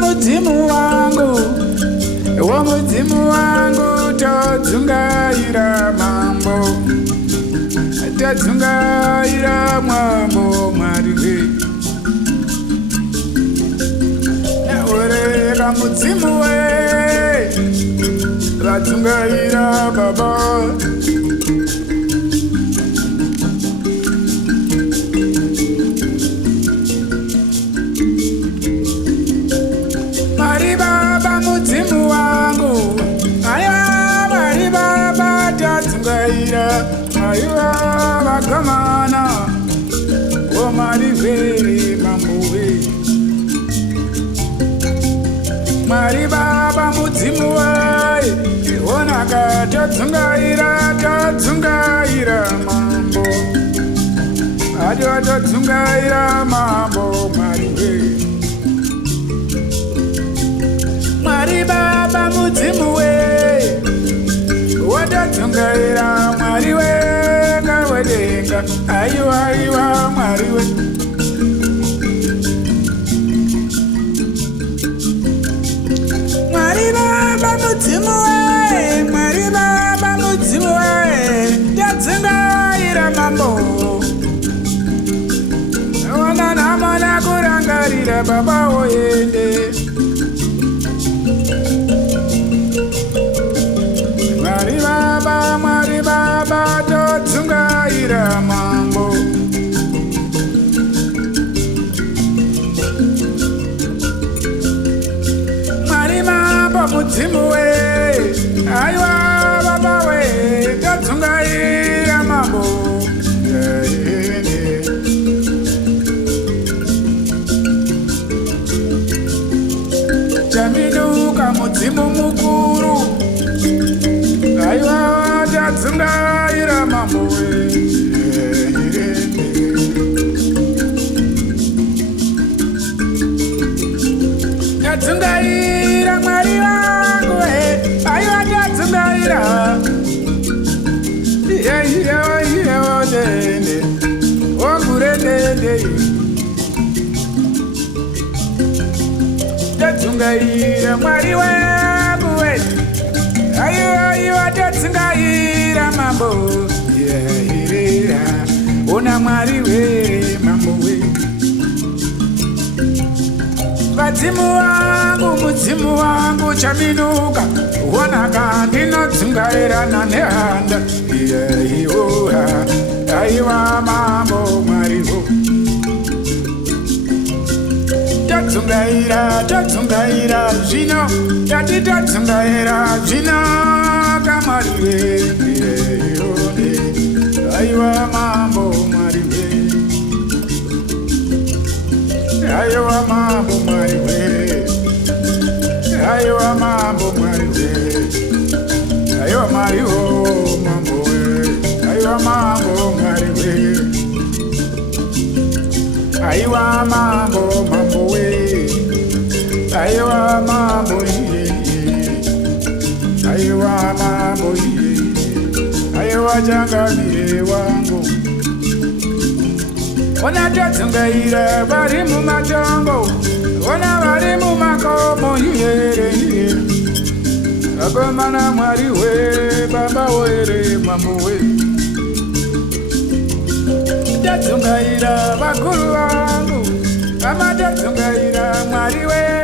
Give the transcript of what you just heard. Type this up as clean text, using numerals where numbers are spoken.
mudzimu wangu Tadzungaira mambo, Tadzungaira mambo Mwari nawerera mudzimu we Tadzungaira baba. Mwari baba mudzimu wangu, aya Mwari baba Tadzungaira, aiwa vakomana o Mwari vere mambo we. Mwari baba mudzimu wae onaka Tadzungaira mambo, adio Tadzungaira mambo Mwari we. Mwari baba mudzimu we Tadzungaira Mwari we kawedenga, aiwa Mwari we. Mwari baba mudzimu we, Mwari baba mudzimu we Tadzungaira mambo, ona namona kurangarira baba oyende. Mwari baba Tadzungaira mambo, Mwari baba mudzimu we, aiwa baba we Tadzungaira mambo. Chaminuka mudzimu mukuru, aiwa Tadzungaira mambo we. Tadzungaira Mwari wangu we, aiwa Tadzungaira. Dende okure dende Tadzungaira Mwari wangu we, aiwa Tadzungaira mambo. Ona Mwari we mambo we. Mudzimu wangu chaminuka, onaka ndinodzungaira nanehanda. Aiwa mambo Mwari wo. Tadzungaira zvino, tati Tadzungaira zvino kaMwari we. Aiwa mambo Mwari we. Aiwa mambo Mwari we. Aiwa mambo Mwari we. Aiwa Mwari wo mambo we. Aiwa mambo Mwari we. Aiwa mambo we. Aiwa mambo ye. Aiwa mambo ye. Aiwa Jangamire wangu. Ona Tadzungaira vari mumatongo, ona vari mumakomo yere. Akomana Mwari we baba were mambo we. Tadzungaira vakuru vangu, ama Tadzungaira Mwari we.